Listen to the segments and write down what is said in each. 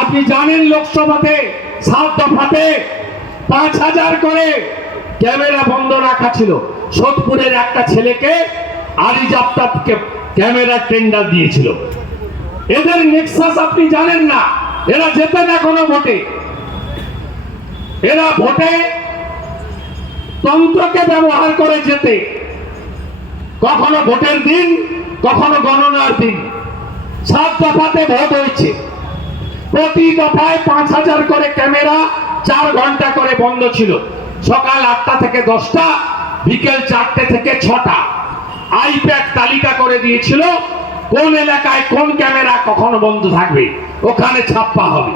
আপনি জানেন লোকসভাতে সাত দফাতে পাঁচ হাজার করে ক্যামেরা বন্ধ রাখা ছিল। সোদপুরের একটা ছেলেকে আরিজ আফতাবকে ক্যামেরা টেন্ডার দিয়েছিল। এদের নেক্সাস আপনি জানেন না। এরা যেতে না কোনো ভোটে। এরা ভোটে তন্ত্রকে ব্যবহার করে যেতে। কখনো ভোটের দিন, কখনো গণনার দিন। সাত দফাতে ভোট হয়েছে। প্রতি দফায় পাঁচ হাজার করে ক্যামেরা, চার ঘণ্টা করে বন্ধ ছিল। সকাল আটটা থেকে দশটা, বিকেল চারটে থেকে ছটা। আইপ্যাড তালিকা করে দিয়েছিল, কোন এলাকায় কোন ক্যামেরা কখন বন্ধ থাকবে, ওখানে ছাপ্পা হবে।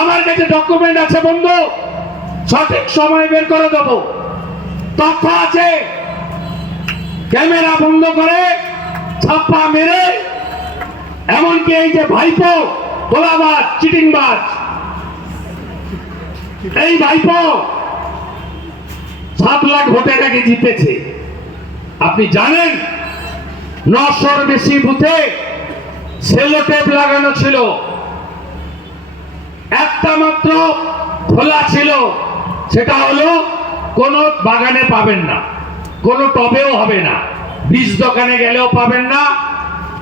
আমার কাছে ডকুমেন্ট আছে বন্ধু, সঠিক সময় বের করে দেবো। তথ্য আছে, ক্যামেরা বন্ধ করে ছাপ্পা মেরে, এমনকি এই যে ভাইপো তোলাবাজ চিটিংবাজ। এই ভাইপো, সাত লাখ ভোটে নাকি জিতেছে। আপনি জানেন, নশোর বেশি বুথে সেলোটেপ লাগানো ছিল। একটা মাত্র খোলা ছিল, সেটা হলো কোন বাগানে পাবেন না, কোন টবেও হবে না, বীজ দোকানে গেলেও পাবেন না,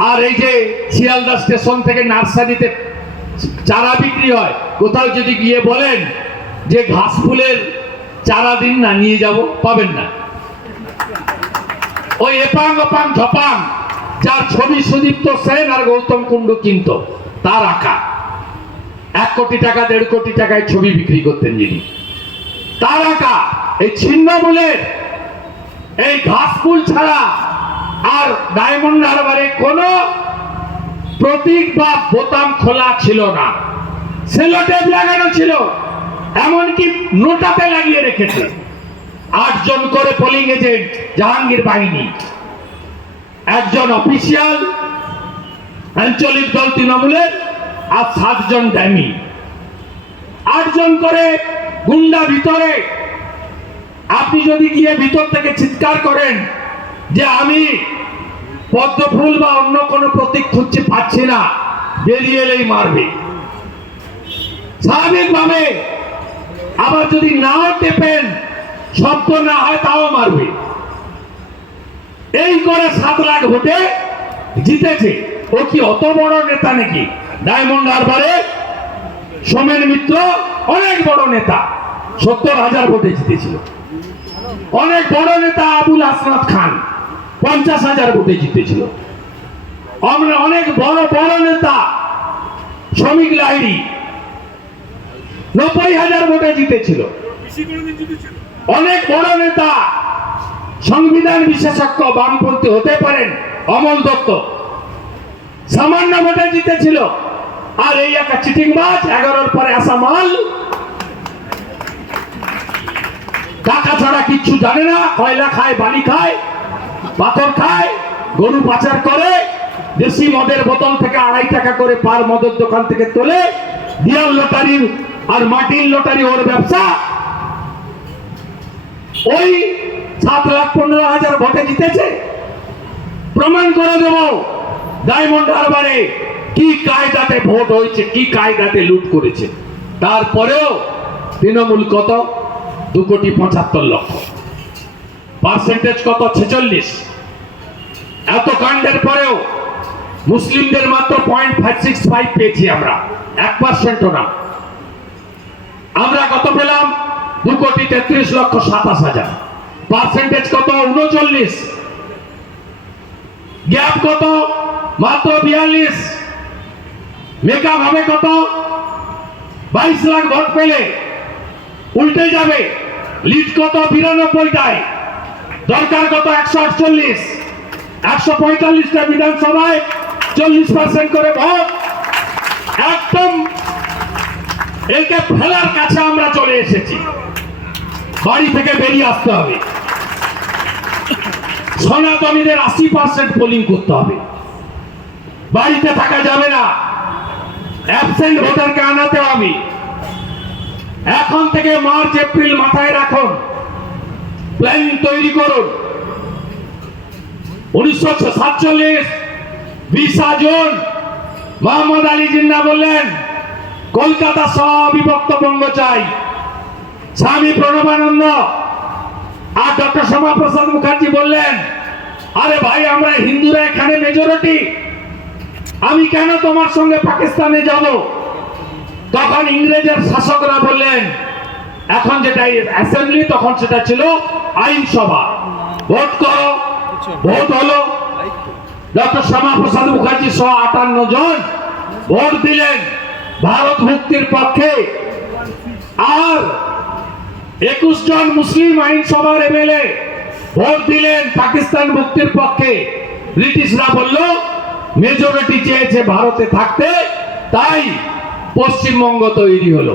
আর এই যে শিয়ালদা স্টেশন থেকে নার্সারিতে চারা বিক্রি হয়। কোথাও যদি গিয়ে বলেন যে ঘাস ফুলের চারা দিন না, নিয়ে যাব, পাবেন না। ওই এপাং ওপাং ঝপাং যার ছবি সুদীপ্ত সেন আর গৌতম কুণ্ডু কিনত, তার আঁকা। এক কোটি টাকা, দেড় কোটি টাকায় ছবি বিক্রি করতেন যিনি। তার আঁকা, এই ছিন্নমূলের এই ঘাস ফুল ছাড়া আর ডায়মন্ড হারবারে কোনো প্রতীক বা বোতাম খোলা ছিল না। সেলোটেপ লাগানো ছিল, এমনকি নোটাতে লাগিয়ে রেখেছে। আটজন করে পোলিং এজেন্ট জাহাঙ্গীর বাহিনী। একজন অফিসিয়াল আঞ্চলিক দল তৃণমূলের, আর সাতজন ড্যামি আটজন করে গুন্ডা ভিতরে। আপনি যদি গিয়ে ভিতর থেকে চিৎকার করেন যে আমি পদ্ম ফুল বা অন্য কোনো প্রতীক খুঁজছে পাচ্ছি না। বেরিয়ে এলেই মারবে। স্বাভাবিকভাবে আবার যদি নাও টেপেন, শব্দ না হয় তাও মারবে। এই করে সাত লাখ ভোটে জিতেছে। ও কি অত বড় নেতা নাকি? ডায়মন্ড হারবারে সোমেন মিত্র অনেক বড় নেতা, সত্তর হাজার ভোটে জিতেছিল। অনেক বড় নেতা আবুল আসনাদ খান। পঞ্চাশ হাজার ভোটে জিতেছিল। আমরা অনেক বড় বড় নেতা শ্রমিক লাহিড়ি নব্বই হাজার ভোটে জিতেছিল। অনেক বড় নেতা, সংবিধান বিশেষজ্ঞ, বামপন্থী হতে পারেন, অমল দত্ত, সামান্য ভোটে জিতেছিল। আর এই একটা চিটিংবাজ, এগারোর পরে আসা মাল। টাকা ছাড়া কিচ্ছু জানে না, কয়লা খায়, বালি খায়। পাথর খায়, গরু পাচার করে, দেশি মদের বোতল থেকে আড়াই টাকা করে পার মদের দোকান থেকে তোলে, দিয়াল লটারির আর মাটির লটারি ওর ব্যবসা। ওই সাত লাখ পনেরো হাজার ভোটে জিতেছে। প্রমাণ করে দেব, ডায়মন্ড হারবারে কি কায়দাতে ভোট হয়েছে, কি কায়দাতে লুট করেছে। তারপরেও তৃণমূল কত? দু কোটি পঁচাত্তর লক্ষ। পার্সেন্টেজ কত? ছেচল্লিশ। এত কাণ্ডের পরেও মুসলিমদের মাত্র পয়েন্ট ফাইভ সিক্স ফাইভ পেয়েছি আমরা। এক পার্সেন্টও না। আমরা কত পেলাম? দু কোটি তেত্রিশ লক্ষ সাতাশ হাজার। পার্সেন্টেজ কত? উনচল্লিশ। গ্যাপ কত? মাত্র বিয়াল্লিশ। মেকআপ হবে কত? বাইশ লাখ ভোট পেলে উল্টে যাবে। লিড কত? বিরানব্বইটায়। দরকার কত একশো আটচল্লিশ? একশো পঁয়তাল্লিশটা বিধানসভায় চল্লিশ পার্সেন্ট করে ভোট। একদম একে ফেলার কাছে আমরা চলে এসেছি। বাড়ি থেকে বেরিয়ে আসতে হবে। সনাতনীদের আশি পার্সেন্ট পোলিং করতে হবে। বাড়িতে থাকা যাবে না। অ্যাবসেন্ট ভোটারকে আনাতে হবে। এখন থেকে মার্চ, এপ্রিল মাথায় রাখুন। প্ল্যান তৈরি করুন। উনিশশো সাতচল্লিশ বিশা জুন, মোহাম্মদ আলী জিন্না বললেন, কলকাতা সহ বিভক্ত বঙ্গ চাই। স্বামী প্রণবানন্দ আর ডক্টর শ্যামাপ্রসাদ মুখার্জি বললেন, আরে ভাই, আমরা হিন্দুরা এখানে মেজরিটি আমি কেন তোমার সঙ্গে পাকিস্তানে যাব? তখন ইংরেজের শাসকরা বললেন এখন যেটা অ্যাসেম্বলি তখন সেটা ছিল আইনসভা। ভোট করো, ভোট হলো। ডক্টর শ্যামাপ্রসাদ মুখার্জি সহ আটান্ন জন ভোট দিলেন ভারত মুক্তির পক্ষে। আর একুশ জন মুসলিম আইনসভার এমএলএ ভোট দিলেন পাকিস্তান মুক্তির পক্ষে। ব্রিটিশরা বলল, মেজরিটি চেয়েছে ভারতে থাকতে। তাই পশ্চিমবঙ্গ তৈরি হলো।